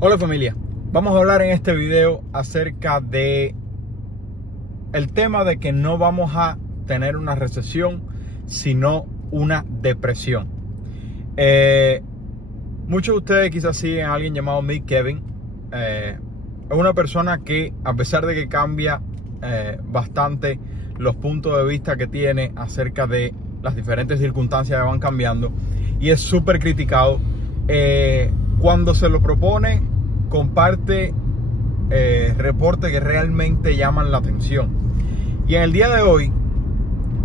Hola familia, vamos a hablar en este video acerca de el tema de que no vamos a tener una recesión, sino una depresión. Muchos de ustedes quizás siguen a alguien llamado Mick Kevin. Es una persona que, a pesar de que cambia bastante los puntos de vista que tiene acerca de las diferentes circunstancias que van cambiando, y es súper criticado, cuando se lo propone, comparte reportes que realmente llaman la atención. Y en el día de hoy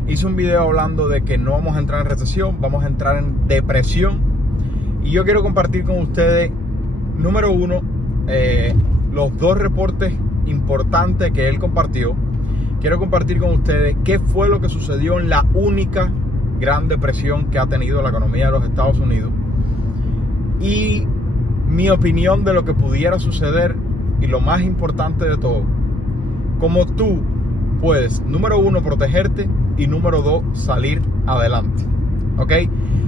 hice un video hablando de que no vamos a entrar en recesión, vamos a entrar en depresión. Y yo quiero compartir con ustedes, número uno, los dos reportes importantes que él compartió. Quiero compartir con ustedes qué fue lo que sucedió en la única gran depresión que ha tenido la economía de los Estados Unidos, y mi opinión de lo que pudiera suceder, y lo más importante de todo, cómo tú puedes, número uno, protegerte, y número dos, salir adelante. ¿Ok?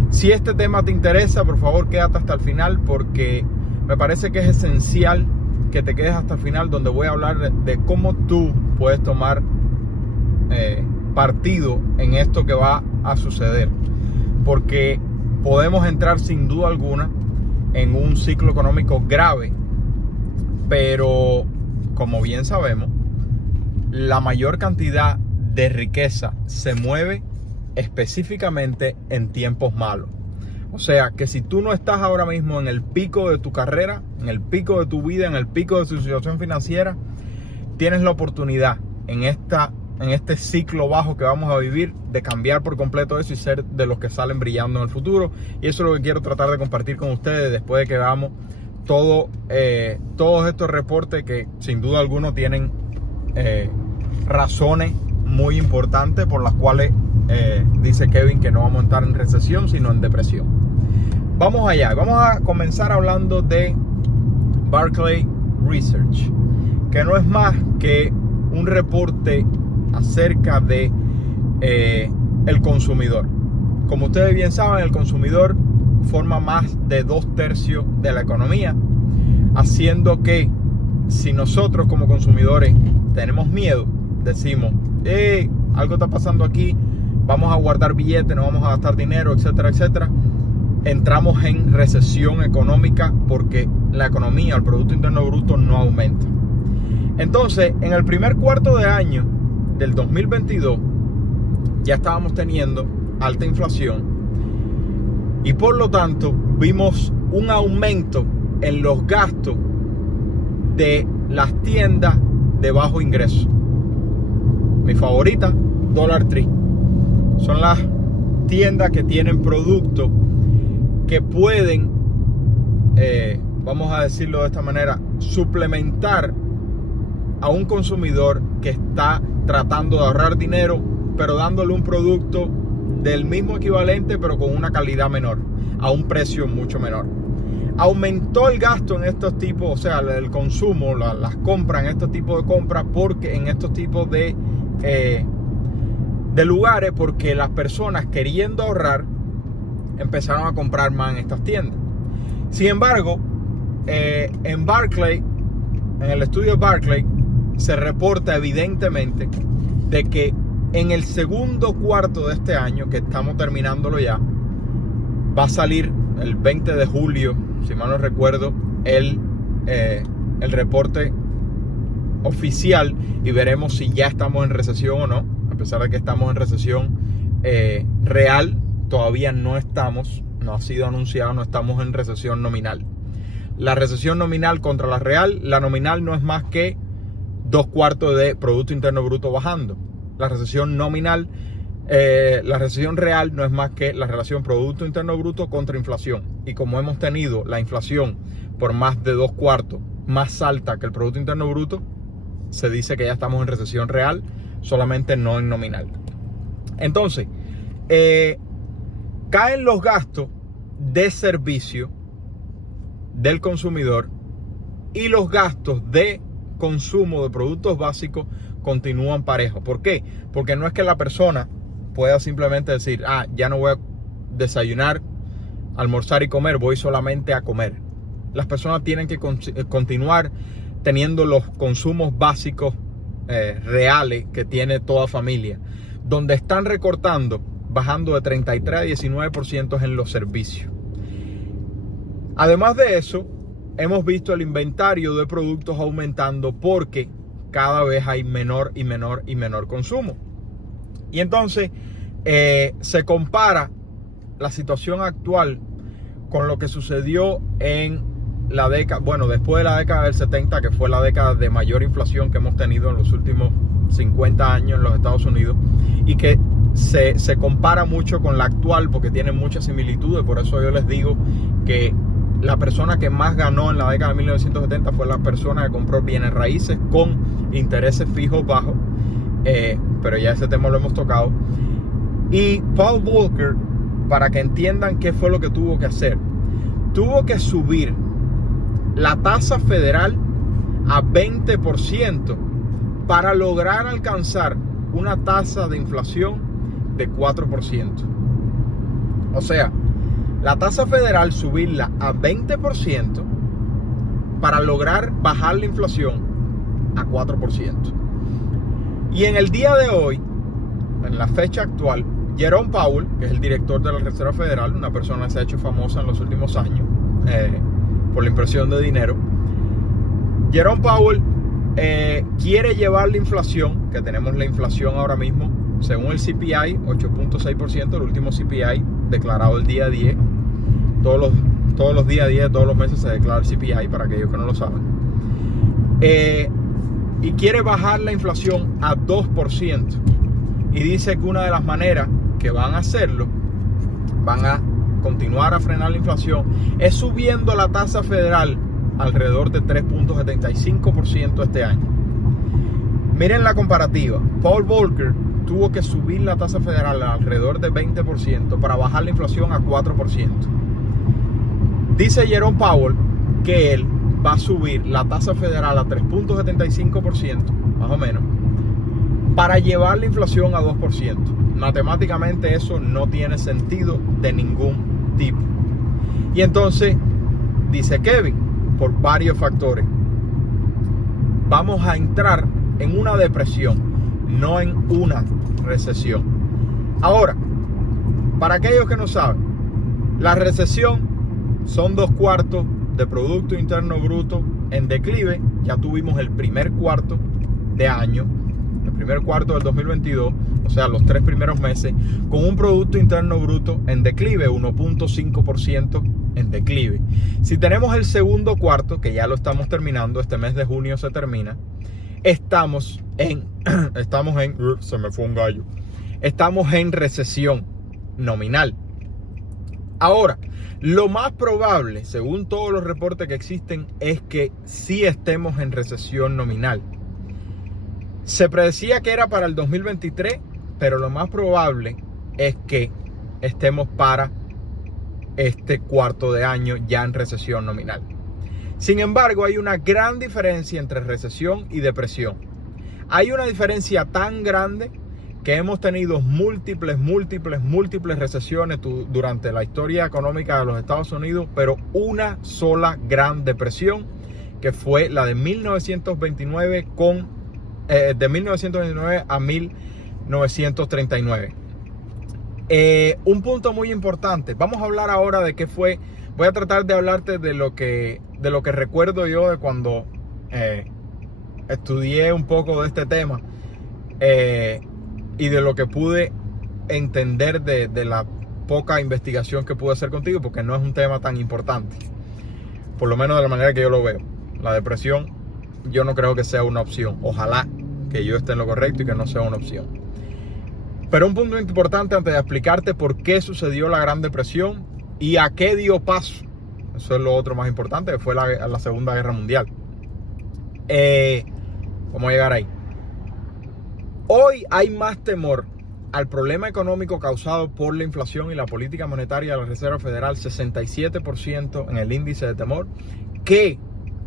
Si este tema te interesa, por favor quédate hasta el final, porque me parece que es esencial que te quedes hasta el final, donde voy a hablar de cómo tú puedes tomar partido en esto que va a suceder, porque podemos entrar sin duda alguna en un ciclo económico grave, pero como bien sabemos, la mayor cantidad de riqueza se mueve específicamente en tiempos malos. O sea que si tú no estás ahora mismo en el pico de tu carrera, en el pico de tu vida, en el pico de tu situación financiera, tienes la oportunidad en este ciclo bajo que vamos a vivir de cambiar por completo eso y ser de los que salen brillando en el futuro. Y eso es lo que quiero tratar de compartir con ustedes después de que veamos todos estos reportes que sin duda alguno tienen razones muy importantes por las cuales dice Kevin que no vamos a entrar en recesión, sino en depresión. Vamos allá, vamos a comenzar hablando de Barclays Research, que no es más que un reporte acerca de el consumidor. Como ustedes bien saben, el consumidor forma más de 2/3 de la economía, haciendo que si nosotros como consumidores tenemos miedo, decimos, algo está pasando aquí, vamos a guardar billetes, no vamos a gastar dinero, etcétera, etcétera, entramos en recesión económica porque la economía, el Producto Interno Bruto, no aumenta. Entonces, en el primer cuarto de año del 2022 ya estábamos teniendo alta inflación, y por lo tanto vimos un aumento en los gastos de las tiendas de bajo ingreso. Mi favorita, Dollar Tree, son las tiendas que tienen productos que pueden, vamos a decirlo de esta manera, suplementar a un consumidor que está tratando de ahorrar dinero, pero dándole un producto del mismo equivalente, pero con una calidad menor, a un precio mucho menor. Aumentó el gasto en estos tipos, o sea, el consumo, las compras en estos tipos de compras, porque en estos tipos de lugares, porque las personas, queriendo ahorrar, empezaron a comprar más en estas tiendas. Sin embargo, en Barclays, en el estudio de Barclays, se reporta evidentemente de que en el segundo cuarto de este año, que estamos terminándolo ya, va a salir el 20 de julio, si mal no recuerdo, el reporte oficial, y veremos si ya estamos en recesión o no. A pesar de que estamos en recesión real, todavía no estamos, no ha sido anunciado, no estamos en recesión nominal. La recesión nominal contra la real, la nominal no es más que 2/4 de Producto Interno Bruto bajando. La recesión nominal, la recesión real no es más que la relación Producto Interno Bruto contra inflación. Y como hemos tenido la inflación por más de 2/4 más alta que el Producto Interno Bruto, se dice que ya estamos en recesión real, solamente no en nominal. Entonces, caen los gastos de servicio del consumidor, y los gastos de consumo de productos básicos continúan parejos. ¿Por qué? Porque no es que la persona pueda simplemente decir, ya no voy a desayunar, almorzar y comer, voy solamente a comer. las personas tienen que continuar teniendo los consumos básicos reales que tiene toda familia, donde están recortando, bajando de 33 a 19% en los servicios. Además de eso, hemos visto el inventario de productos aumentando porque cada vez hay menor y menor consumo. Y entonces se compara la situación actual con lo que sucedió en la década, bueno, después de la década del 70, que fue la década de mayor inflación que hemos tenido en los últimos 50 años en los Estados Unidos, y que se compara mucho con la actual porque tiene muchas similitudes. Por eso yo les digo que la persona que más ganó en la década de 1970 fue la persona que compró bienes raíces con intereses fijos bajos, pero ya ese tema lo hemos tocado. Y Paul Volcker, para que entiendan qué fue lo que tuvo que hacer, tuvo que subir la tasa federal a 20% para lograr alcanzar una tasa de inflación de 4%. O sea, la tasa federal subirla a 20% para lograr bajar la inflación a 4%. Y en el día de hoy, en la fecha actual, Jerome Powell, que es el director de la Reserva Federal, una persona que se ha hecho famosa en los últimos años por la impresión de dinero, Jerome Powell quiere llevar la inflación, que tenemos la inflación ahora mismo, según el CPI, 8.6%, el último CPI declarado el día 10. Todos los días 10, todos los meses se declara el CPI, para aquellos que no lo saben. Y quiere bajar la inflación a 2%. Y dice que una de las maneras que van a hacerlo, van a continuar a frenar la inflación, es subiendo la tasa federal alrededor de 3.75% este año. Miren la comparativa. Paul Volcker tuvo que subir la tasa federal alrededor de 20% para bajar la inflación a 4%. Dice Jerome Powell que él va a subir la tasa federal a 3.75%, más o menos, para llevar la inflación a 2%. Matemáticamente eso no tiene sentido de ningún tipo. Y entonces, dice Kevin, por varios factores, vamos a entrar en una depresión, no en una recesión. Ahora, para aquellos que no saben, la recesión son 2/4 de Producto Interno Bruto en declive. Ya tuvimos el primer cuarto de año, el primer cuarto del 2022, o sea, los 3 primeros meses, con un Producto Interno Bruto en declive, 1.5% en declive. Si tenemos el segundo cuarto, que ya lo estamos terminando, este mes de junio se termina, estamos en se me fue un gallo, estamos en recesión nominal. Ahora, lo más probable, según todos los reportes que existen, es que sí estemos en recesión nominal. Se predecía que era para el 2023, pero lo más probable es que estemos para este cuarto de año ya en recesión nominal. Sin embargo, hay una gran diferencia entre recesión y depresión. Hay una diferencia tan grande que hemos tenido múltiples recesiones durante la historia económica de los Estados Unidos, pero una sola gran depresión, que fue la de 1929 de 1929 a 1939. Un punto muy importante. Vamos a hablar ahora de qué fue. Voy a tratar de hablarte de lo que recuerdo yo de cuando estudié un poco de este tema, y de lo que pude entender de la poca investigación que pude hacer contigo, porque no es un tema tan importante, por lo menos de la manera que yo lo veo. La depresión yo no creo que sea una opción. Ojalá que yo esté en lo correcto y que no sea una opción. Pero un punto importante antes de explicarte por qué sucedió la Gran Depresión y a qué dio paso. Eso es lo otro más importante, que fue la Segunda Guerra Mundial. Vamos a llegar ahí. Hoy hay más temor al problema económico causado por la inflación y la política monetaria de la Reserva Federal, 67% en el índice de temor, que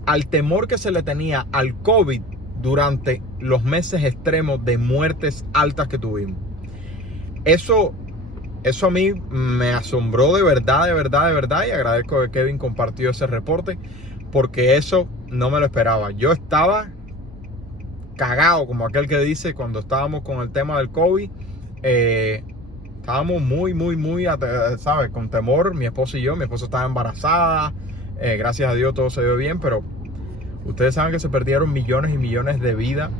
al temor que se le tenía al COVID durante los meses extremos de muertes altas que tuvimos. Eso Eso a mí me asombró de verdad, de verdad, de verdad, y agradezco que Kevin compartió ese reporte, porque eso no me lo esperaba. Yo estaba cagado, como aquel que dice, cuando estábamos con el tema del COVID. Estábamos muy, ¿sabes? Con temor, mi esposa y yo. Mi esposa estaba embarazada, gracias a Dios todo se dio bien, pero ustedes saben que se perdieron millones y millones de vidas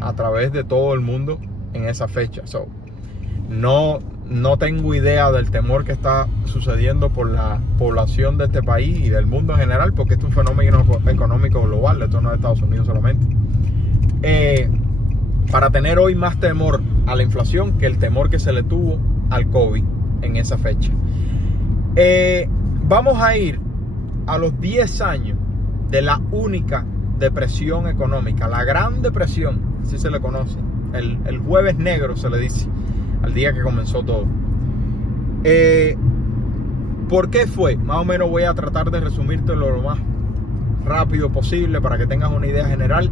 a través de todo el mundo en esa fecha. No tengo idea del temor que está sucediendo por la población de este país y del mundo en general, porque esto es un fenómeno económico global, esto no es de Estados Unidos solamente. Para tener hoy más temor a la inflación que el temor que se le tuvo al COVID en esa fecha. Vamos a ir a los 10 años de la única depresión económica, la Gran Depresión, así se le conoce, el jueves negro se le dice, al día que comenzó todo. ¿Por qué fue? Más o menos voy a tratar de resumírtelo lo más rápido posible para que tengas una idea general.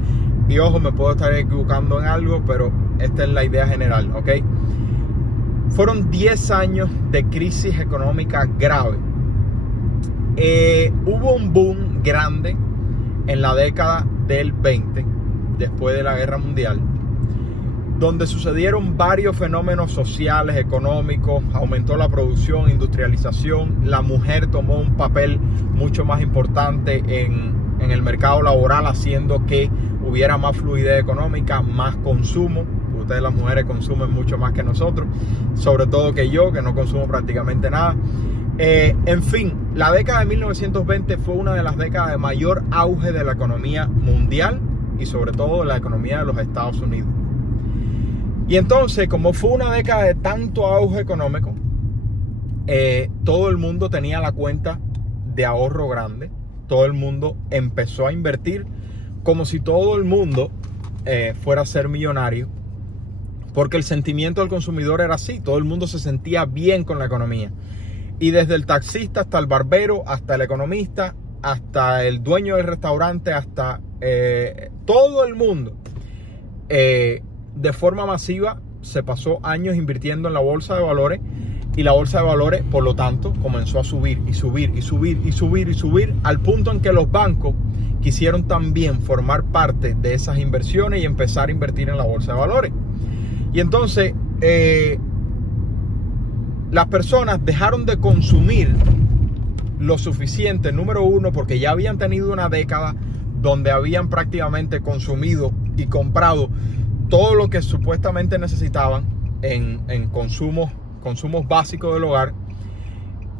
Y ojo, me puedo estar equivocando en algo, pero esta es la idea general, ¿ok? Fueron 10 años de crisis económica grave. Hubo un boom grande en la década del 20, después de la Guerra Mundial, donde sucedieron varios fenómenos sociales, económicos, aumentó la producción, industrialización, la mujer tomó un papel mucho más importante en el mercado laboral, haciendo que hubiera más fluidez económica, más consumo. Ustedes las mujeres consumen mucho más que nosotros, sobre todo que yo, que no consumo prácticamente nada. En fin, la década de 1920 fue una de las décadas de mayor auge de la economía mundial y sobre todo de la economía de los Estados Unidos. Y entonces, como fue una década de tanto auge económico, todo el mundo tenía la cuenta de ahorro grande. Todo el mundo empezó a invertir como si todo el mundo fuera a ser millonario, porque el sentimiento del consumidor era así. Todo el mundo se sentía bien con la economía. Y desde el taxista hasta el barbero, hasta el economista, hasta el dueño del restaurante, hasta todo el mundo, de forma masiva se pasó años invirtiendo en la bolsa de valores. Y la bolsa de valores, por lo tanto, comenzó a subir y subir y subir y subir y subir, al punto en que los bancos quisieron también formar parte de esas inversiones y empezar a invertir en la bolsa de valores. Y entonces las personas dejaron de consumir lo suficiente, número uno, porque ya habían tenido una década donde habían prácticamente consumido y comprado todo lo que supuestamente necesitaban en consumos básicos del hogar.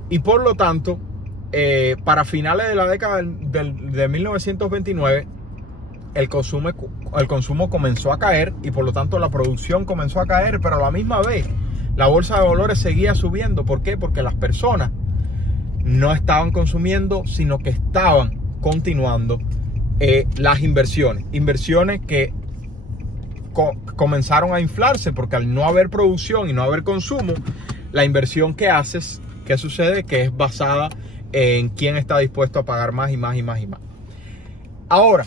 Y por lo tanto, para finales de la década de 1929, el consumo comenzó a caer y por lo tanto la producción comenzó a caer, pero a la misma vez la bolsa de valores seguía subiendo. ¿Por qué? Porque las personas no estaban consumiendo, sino que estaban continuando las inversiones que comenzaron a inflarse, porque al no haber producción y no haber consumo, la inversión que haces, ¿qué sucede? Que es basada en quién está dispuesto a pagar más y más y más y más. Ahora,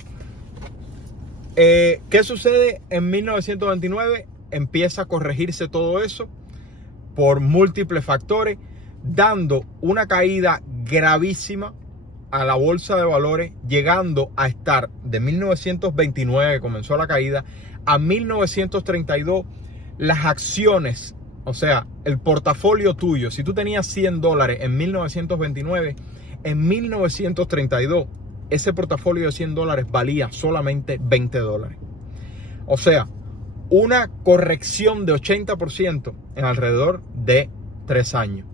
¿qué sucede en 1929? Empieza a corregirse todo eso por múltiples factores, dando una caída gravísima a la bolsa de valores, llegando a estar de 1929, que comenzó la caída, a 1932, las acciones, o sea, el portafolio tuyo, si tú tenías $100 en 1929, en 1932, ese portafolio de $100 valía solamente $20. O sea, una corrección de 80% en alrededor de 3 años.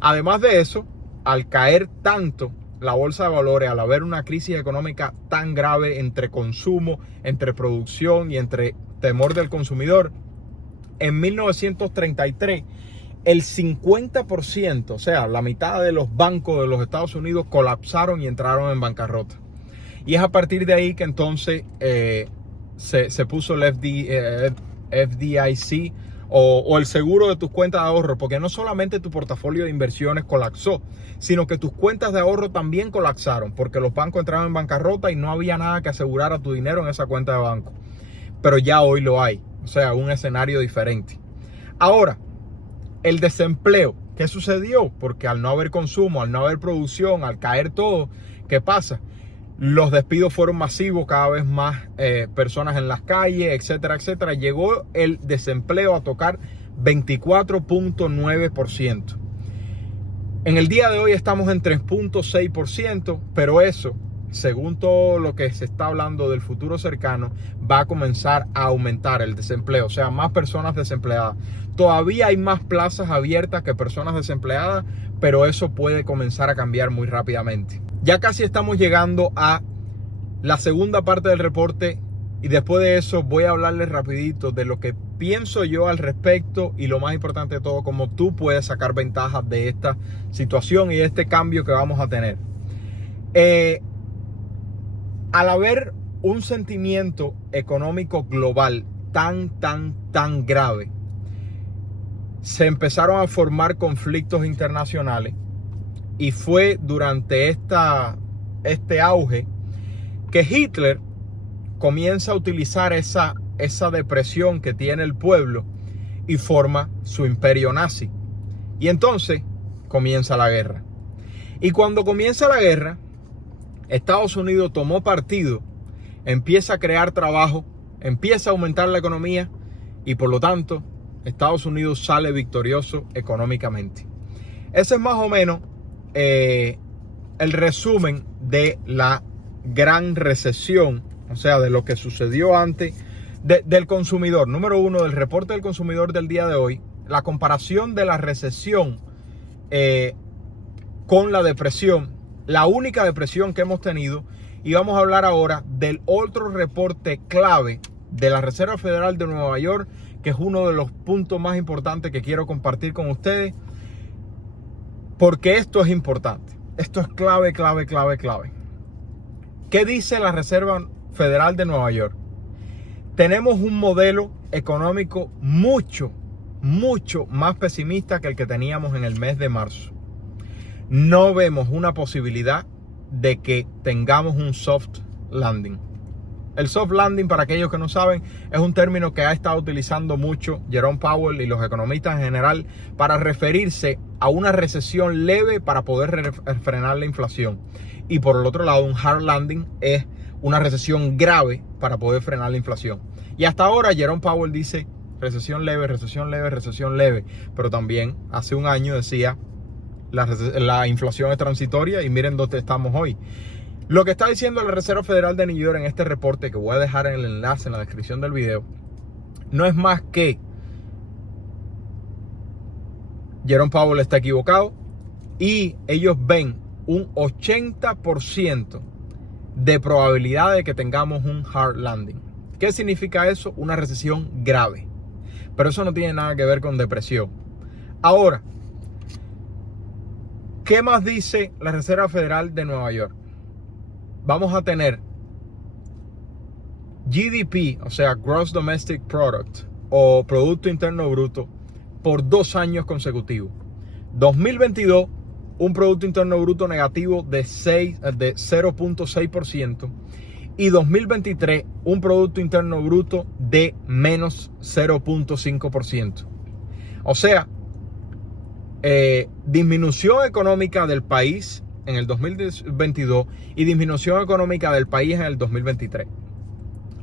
Además de eso, al caer tanto la bolsa de valores, al haber una crisis económica tan grave entre consumo, entre producción y entre temor del consumidor, en 1933 el 50%, o sea, la mitad de los bancos de los Estados Unidos colapsaron y entraron en bancarrota. Y es a partir de ahí que entonces se puso el FDIC o el seguro de tus cuentas de ahorro, porque no solamente tu portafolio de inversiones colapsó, sino que tus cuentas de ahorro también colapsaron, porque los bancos entraron en bancarrota y no había nada que asegurara tu dinero en esa cuenta de banco. Pero ya hoy lo hay, o sea, un escenario diferente. Ahora, el desempleo ¿Qué sucedió? Porque al no haber consumo, al no haber producción, al caer todo, ¿qué pasa? Los despidos fueron masivos, cada vez más personas en las calles, etcétera, etcétera. Llegó el desempleo a tocar 24.9%. En el día de hoy estamos en 3.6%, pero eso, según todo lo que se está hablando del futuro cercano, va a comenzar a aumentar el desempleo, o sea, más personas desempleadas. Todavía hay más plazas abiertas que personas desempleadas, pero eso puede comenzar a cambiar muy rápidamente. Ya casi estamos llegando a la segunda parte del reporte y después de eso voy a hablarles rapidito de lo que pienso yo al respecto y lo más importante de todo, cómo tú puedes sacar ventajas de esta situación y de este cambio que vamos a tener. Al haber un sentimiento económico global tan grave, se empezaron a formar conflictos internacionales y fue durante este auge que Hitler comienza a utilizar esa depresión que tiene el pueblo y forma su imperio nazi. Y entonces comienza la guerra. Y cuando comienza la guerra, Estados Unidos tomó partido, empieza a crear trabajo, empieza a aumentar la economía y por lo tanto Estados Unidos sale victorioso económicamente. Ese es más o menos el resumen de la gran recesión, o sea, de lo que sucedió antes del consumidor. Número uno, del reporte del consumidor del día de hoy, la comparación de la recesión con la depresión, la única depresión que hemos tenido. Y vamos a hablar ahora del otro reporte clave de la Reserva Federal de Nueva York, que es uno de los puntos más importantes que quiero compartir con ustedes, porque esto es importante. Esto es clave. ¿Qué dice la Reserva Federal de Nueva York? Tenemos un modelo económico mucho más pesimista que el que teníamos en el mes de marzo. No vemos una posibilidad de que tengamos un soft landing. El soft landing, para aquellos que no saben, es un término que ha estado utilizando mucho Jerome Powell y los economistas en general para referirse a una recesión leve para poder frenar la inflación. Y por el otro lado, un hard landing es una recesión grave para poder frenar la inflación. Y hasta ahora Jerome Powell dice recesión leve, pero también hace un año decía la inflación es transitoria y miren dónde estamos hoy. Lo que está diciendo la Reserva Federal de New York en este reporte, que voy a dejar en el enlace en la descripción del video, no es más que Jerome Powell está equivocado y ellos ven un 80% de probabilidad de que tengamos un hard landing. ¿Qué significa eso? Una recesión grave. Pero eso no tiene nada que ver con depresión. Ahora, ¿qué más dice la Reserva Federal de Nueva York? Vamos a tener GDP, o sea, Gross Domestic Product, o Producto Interno Bruto, por 2 años consecutivos. 2022, un Producto Interno Bruto negativo de 0.6%. Y 2023, un Producto Interno Bruto de menos 0.5%. O sea, disminución económica del país en el 2022 y disminución económica del país en el 2023.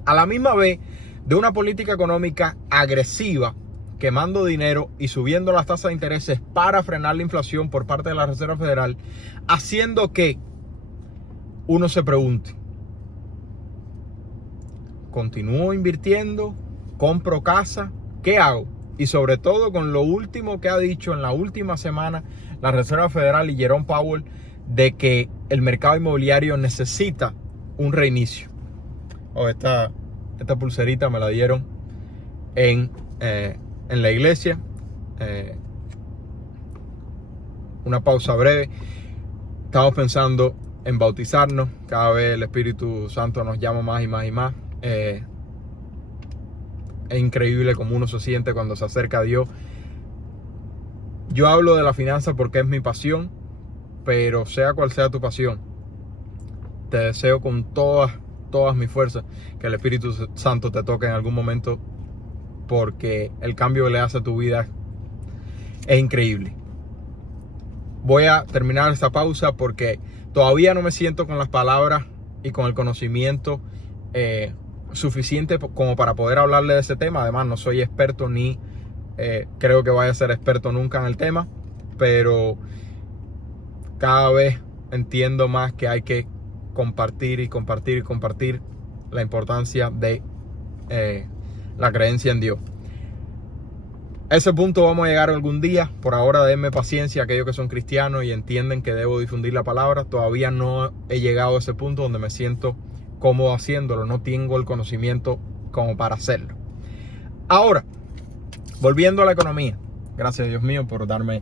A la misma vez, de una política económica agresiva, quemando dinero y subiendo las tasas de intereses para frenar la inflación por parte de la Reserva Federal, haciendo que uno se pregunte: ¿continúo invirtiendo? ¿Compro casa? ¿Qué hago? Y sobre todo con lo último que ha dicho en la última semana la Reserva Federal y Jerome Powell, de que el mercado inmobiliario necesita un reinicio. Esta pulserita me la dieron en la iglesia. Una pausa breve. Estamos pensando en bautizarnos. Cada vez el Espíritu Santo nos llama más y más y más. Es increíble cómo uno se siente cuando se acerca a Dios. Yo hablo de la finanza porque es mi pasión, pero sea cual sea tu pasión, te deseo con todas mis fuerzas que el Espíritu Santo te toque en algún momento, porque el cambio que le hace a tu vida es increíble. voy a terminar esta pausa porque todavía no me siento con las palabras y con el conocimiento suficiente como para poder hablarle de ese tema. Además, no soy experto ni creo que vaya a ser experto nunca en el tema, pero cada vez entiendo más que hay que compartir y compartir y compartir la importancia de la creencia en Dios. A ese punto vamos a llegar algún día. Por ahora denme paciencia aquellos que son cristianos y entienden que debo difundir la palabra. Todavía no he llegado a ese punto donde me siento cómodo haciéndolo. No tengo el conocimiento como para hacerlo. Ahora, volviendo a la economía. Gracias, Dios mío, por darme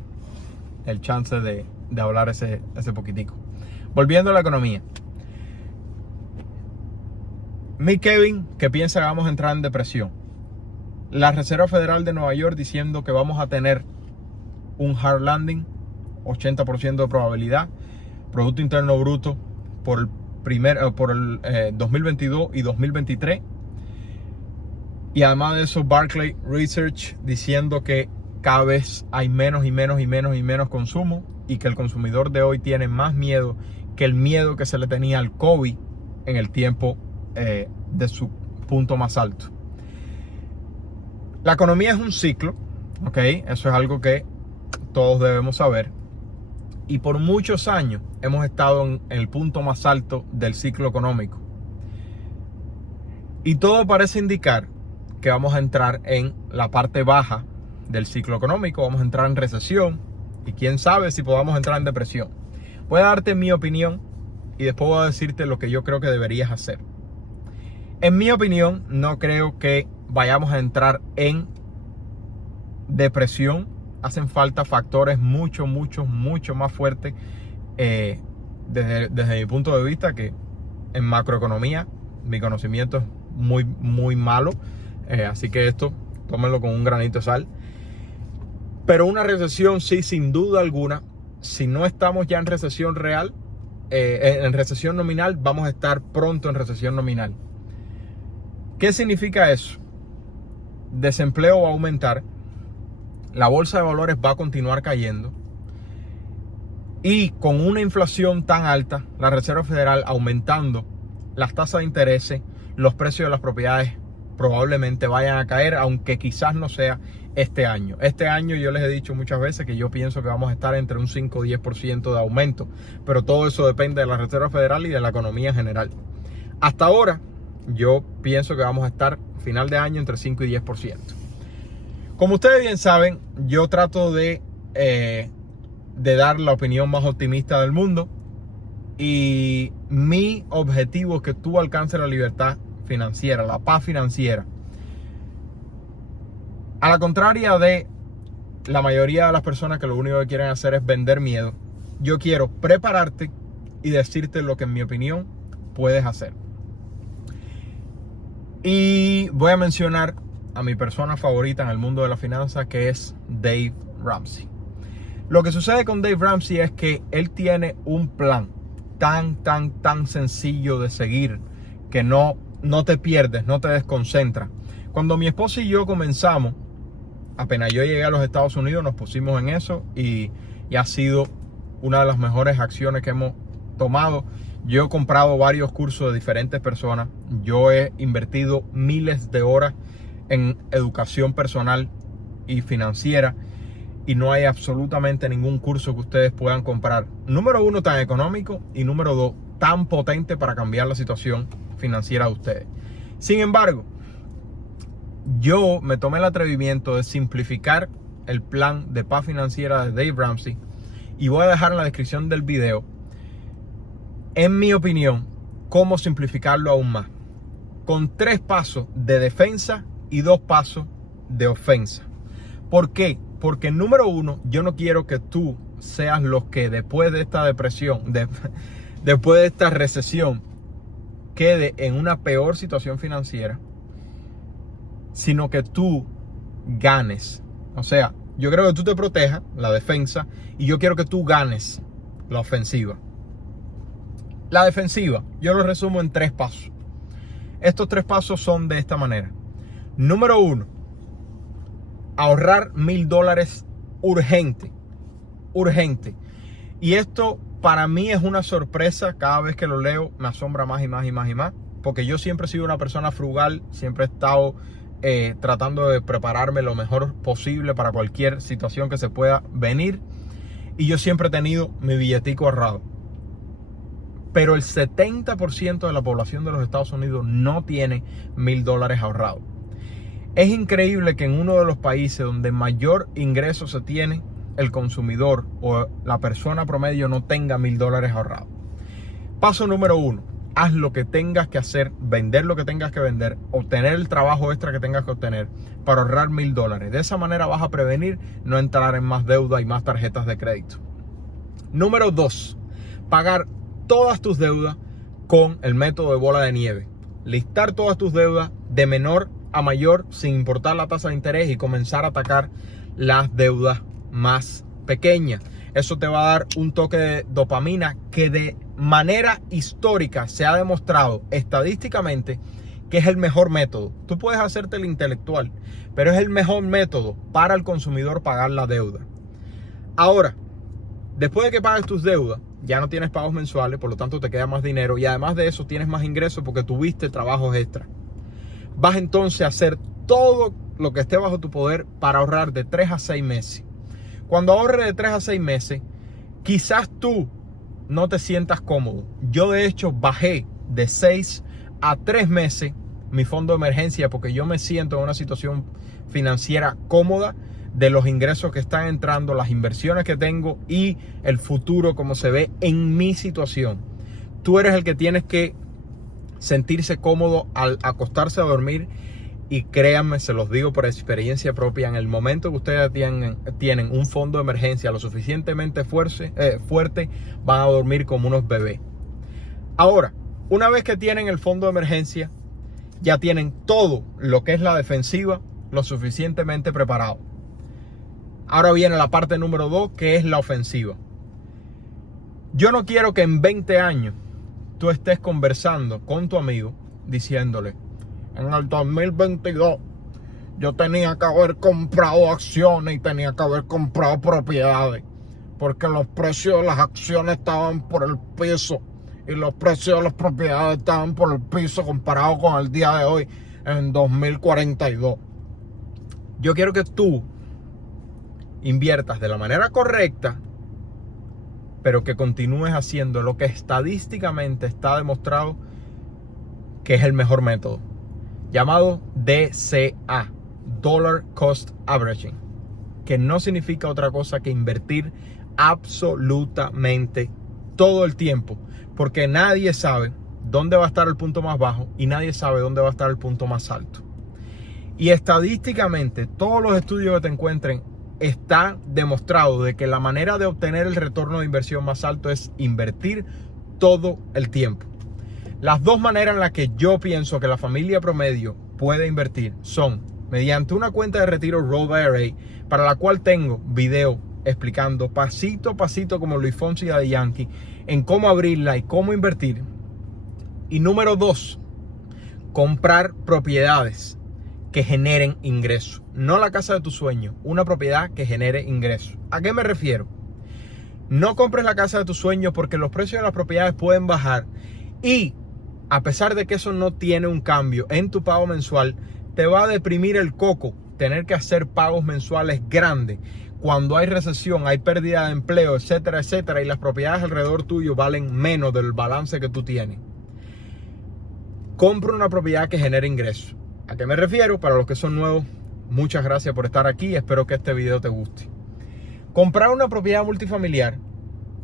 el chance de hablar ese poquitico. Volviendo a la economía. Mi Kevin, que piensa que vamos a entrar en depresión. La Reserva Federal de Nueva York diciendo que vamos a tener un hard landing, 80% de probabilidad, Producto Interno Bruto por el 2022 y 2023. Y además de eso, Barclays Research diciendo que cada vez hay menos y menos consumo y que el consumidor de hoy tiene más miedo que el miedo que se le tenía al COVID en el tiempo de su punto más alto. La economía es un ciclo, ¿ok? Eso es algo que todos debemos saber. Y por muchos años hemos estado en el punto más alto del ciclo económico. Y todo parece indicar que vamos a entrar en la parte baja del ciclo económico. Vamos a entrar en recesión. Y quién sabe si podamos entrar en depresión. Voy a darte mi opinión y después voy a decirte lo que yo creo que deberías hacer. En mi opinión, no creo que vayamos a entrar en depresión. Hacen falta factores mucho más fuertes desde mi punto de vista, que en macroeconomía mi conocimiento es muy malo, así que esto tómenlo con un granito de sal. Pero una recesión sí, sin duda alguna. Si no estamos ya en recesión real, en recesión nominal, vamos a estar pronto en recesión nominal. ¿Qué significa eso? Desempleo va a aumentar, la bolsa de valores va a continuar cayendo y con una inflación tan alta, la Reserva Federal aumentando las tasas de interés, los precios de las propiedades probablemente vayan a caer, aunque quizás no sea este año. Este año yo les he dicho muchas veces que yo pienso que vamos a estar entre un 5 y 10% de aumento, pero todo eso depende de la Reserva Federal y de la economía en general. Hasta ahora yo pienso que vamos a estar final de año entre 5 y 10%. Como ustedes bien saben, yo trato de dar la opinión más optimista del mundo. Y mi objetivo es que tú alcances la libertad financiera, la paz financiera. A la contraria de la mayoría de las personas que lo único que quieren hacer es vender miedo, yo quiero prepararte y decirte lo que en mi opinión puedes hacer. Y voy a mencionar a mi persona favorita en el mundo de la finanza, que es Dave Ramsey. Lo que sucede con Dave Ramsey es que él tiene un plan tan sencillo de seguir que no te pierdes, no te desconcentra. Cuando mi esposa y yo comenzamos, apenas yo llegué a los Estados Unidos, nos pusimos en eso y ha sido una de las mejores acciones que hemos tomado. Yo he comprado varios cursos de diferentes personas. Yo he invertido miles de horas en educación personal y financiera y no hay absolutamente ningún curso que ustedes puedan comprar. Número uno, tan económico, y número dos, tan potente para cambiar la situación financiera de ustedes. Sin embargo, yo me tomé el atrevimiento de simplificar el plan de paz financiera de Dave Ramsey y voy a dejar en la descripción del video, en mi opinión, cómo simplificarlo aún más, con 3 pasos de defensa y 2 pasos de ofensa. ¿Por qué? Porque número uno, yo no quiero que tú seas los que después de esta depresión, después de esta recesión, quede en una peor situación financiera, sino que tú ganes. O sea, yo quiero que tú te protejas, la defensa, y yo quiero que tú ganes la ofensiva. La defensiva, yo lo resumo en 3 pasos. Estos 3 pasos son de esta manera. Número uno, ahorrar $1,000 urgente. Y esto para mí es una sorpresa. Cada vez que lo leo me asombra más y más y más y más. Porque yo siempre he sido una persona frugal, siempre he estado tratando de prepararme lo mejor posible para cualquier situación que se pueda venir. Y yo siempre he tenido mi billetico ahorrado. Pero el 70% de la población de los Estados Unidos no tiene $1,000 ahorrados. Es increíble que en uno de los países donde mayor ingreso se tiene, el consumidor o la persona promedio no tenga $1,000 ahorrados. Paso número 1, haz lo que tengas que hacer, vender lo que tengas que vender, obtener el trabajo extra que tengas que obtener para ahorrar $1,000. De esa manera vas a prevenir no entrar en más deuda y más tarjetas de crédito. Número 2, pagar todas tus deudas con el método de bola de nieve. Listar todas tus deudas de menor a mayor sin importar la tasa de interés y comenzar a atacar las deudas más pequeñas. Eso te va a dar un toque de dopamina que de manera histórica se ha demostrado estadísticamente que es el mejor método. Tú puedes hacerte el intelectual, pero es el mejor método para el consumidor pagar la deuda. Ahora, después de que pagues tus deudas, ya no tienes pagos mensuales, por lo tanto te queda más dinero y además de eso tienes más ingresos porque tuviste trabajos extra. Vas entonces a hacer todo lo que esté bajo tu poder para ahorrar de 3 a 6 meses. Cuando ahorres de 3 a 6 meses, quizás tú no te sientas cómodo. Yo de hecho bajé de 6 a 3 meses mi fondo de emergencia porque yo me siento en una situación financiera cómoda de los ingresos que están entrando, las inversiones que tengo y el futuro como se ve en mi situación. Tú eres el que tienes que sentirse cómodo al acostarse a dormir y créanme, se los digo por experiencia propia, en el momento que ustedes tienen un fondo de emergencia lo suficientemente fuerte, van a dormir como unos bebés. Ahora, una vez que tienen el fondo de emergencia, ya tienen todo lo que es la defensiva lo suficientemente preparado. Ahora viene la parte número 2, que es la ofensiva. Yo no quiero que en 20 años tú estés conversando con tu amigo diciéndole: en el 2022 yo tenía que haber comprado acciones y tenía que haber comprado propiedades porque los precios de las acciones estaban por el piso y los precios de las propiedades estaban por el piso comparado con el día de hoy en 2042. Yo quiero que tú inviertas de la manera correcta, pero que continúes haciendo lo que estadísticamente está demostrado que es el mejor método, llamado DCA, Dollar Cost Averaging, que no significa otra cosa que invertir absolutamente todo el tiempo, porque nadie sabe dónde va a estar el punto más bajo y nadie sabe dónde va a estar el punto más alto. Y estadísticamente, todos los estudios que te encuentren, está demostrado de que la manera de obtener el retorno de inversión más alto es invertir todo el tiempo. Las dos maneras en las que yo pienso que la familia promedio puede invertir son mediante una cuenta de retiro Roth IRA, para la cual tengo video explicando pasito a pasito como Luis Fonsi y Daddy Yankee en cómo abrirla y cómo invertir. Y número 2, comprar propiedades que generen ingresos. No la casa de tus sueños, una propiedad que genere ingresos. ¿A qué me refiero? No compres la casa de tus sueños porque los precios de las propiedades pueden bajar y a pesar de que eso no tiene un cambio en tu pago mensual, te va a deprimir el coco tener que hacer pagos mensuales grandes cuando hay recesión, hay pérdida de empleo, etcétera, etcétera, y las propiedades alrededor tuyo valen menos del balance que tú tienes. Compra una propiedad que genere ingresos. ¿A qué me refiero? Para los que son nuevos, muchas gracias por estar aquí. Espero que este video te guste. Comprar una propiedad multifamiliar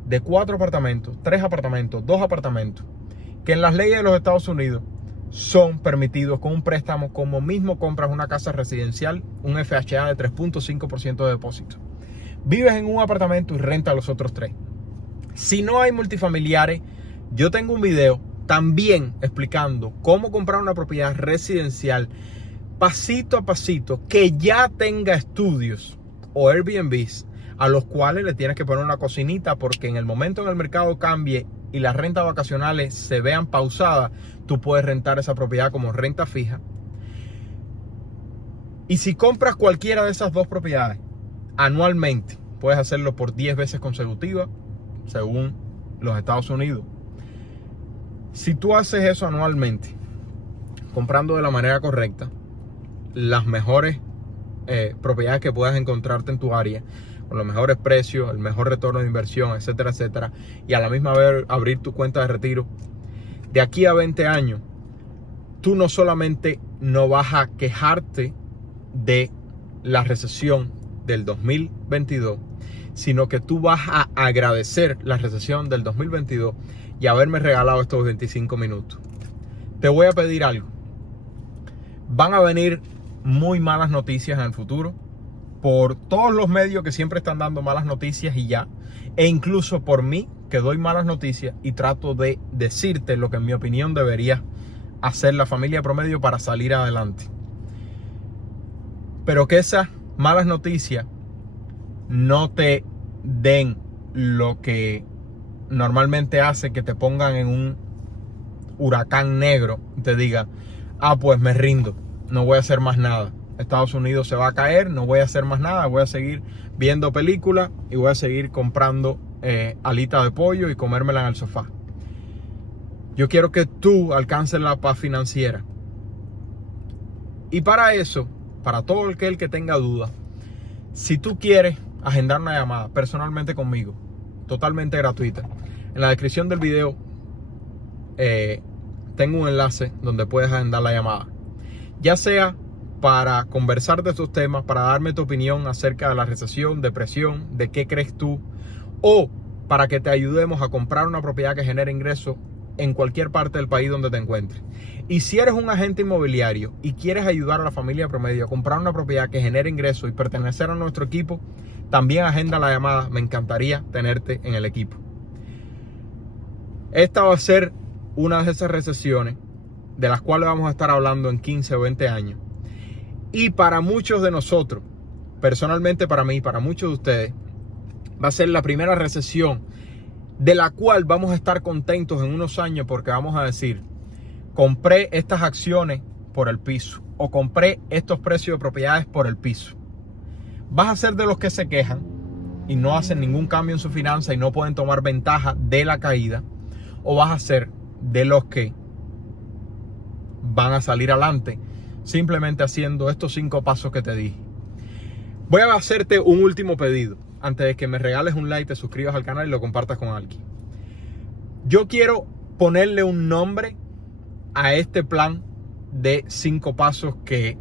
de 4 apartamentos, 3 apartamentos, 2 apartamentos, que en las leyes de los Estados Unidos son permitidos con un préstamo como mismo compras una casa residencial, un FHA de 3.5% de depósito. Vives en un apartamento y rentas los otros 3. Si no hay multifamiliares, yo tengo un video también explicando cómo comprar una propiedad residencial pasito a pasito que ya tenga estudios o Airbnbs a los cuales le tienes que poner una cocinita, porque en el momento en el mercado cambie y las rentas vacacionales se vean pausadas, tú puedes rentar esa propiedad como renta fija. Y si compras cualquiera de esas dos propiedades anualmente, puedes hacerlo por 10 veces consecutivas, según los Estados Unidos. Si tú haces eso anualmente, comprando de la manera correcta, las mejores propiedades que puedas encontrarte en tu área, con los mejores precios, el mejor retorno de inversión, etcétera, etcétera, y a la misma vez abrir tu cuenta de retiro, de aquí a 20 años, tú no solamente no vas a quejarte de la recesión del 2022, sino que tú vas a agradecer la recesión del 2022 y haberme regalado estos 25 minutos. Te voy a pedir algo. Van a venir muy malas noticias en el futuro por todos los medios que siempre están dando malas noticias y ya, e incluso por mí, que doy malas noticias y trato de decirte lo que en mi opinión debería hacer la familia promedio para salir adelante. Pero que esas malas noticias no te den lo que normalmente hace que te pongan en un huracán negro y te digan, pues me rindo, no voy a hacer más nada. Estados Unidos se va a caer, no voy a hacer más nada, voy a seguir viendo películas y voy a seguir comprando alitas de pollo y comérmela en el sofá. Yo quiero que tú alcances la paz financiera. Y para eso, para todo aquel que tenga dudas, si tú quieres agendar una llamada personalmente conmigo, totalmente gratuita, en la descripción del video tengo un enlace donde puedes agendar la llamada. Ya sea para conversar de estos temas, para darme tu opinión acerca de la recesión, depresión, de qué crees tú, o para que te ayudemos a comprar una propiedad que genere ingresos en cualquier parte del país donde te encuentres. Y si eres un agente inmobiliario y quieres ayudar a la familia promedio a comprar una propiedad que genere ingresos y pertenecer a nuestro equipo, también agenda la llamada. Me encantaría tenerte en el equipo. Esta va a ser una de esas recesiones de las cuales vamos a estar hablando en 15 o 20 años. Y para muchos de nosotros, personalmente para mí, para muchos de ustedes, va a ser la primera recesión de la cual vamos a estar contentos en unos años, porque vamos a decir, compré estas acciones por el piso o compré estos precios de propiedades por el piso. Vas a ser de los que se quejan y no hacen ningún cambio en su finanza y no pueden tomar ventaja de la caída, o vas a ser de los que van a salir adelante simplemente haciendo estos 5 pasos que te dije. Voy a hacerte un último pedido antes de que me regales un like, te suscribas al canal y lo compartas con alguien. Yo quiero ponerle un nombre a este plan de 5 pasos que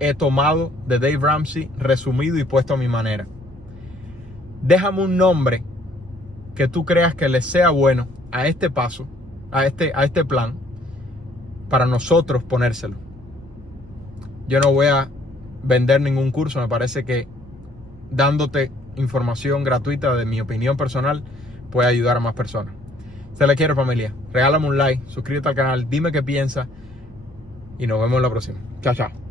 he tomado de Dave Ramsey, resumido y puesto a mi manera. Déjame un nombre que tú creas que le sea bueno a este paso, a este plan, para nosotros ponérselo. Yo no voy a vender ningún curso, me parece que dándote información gratuita de mi opinión personal puede ayudar a más personas. Se le quiere, familia. Regálame un like, suscríbete al canal, dime qué piensas y nos vemos en la próxima. Chao, chao.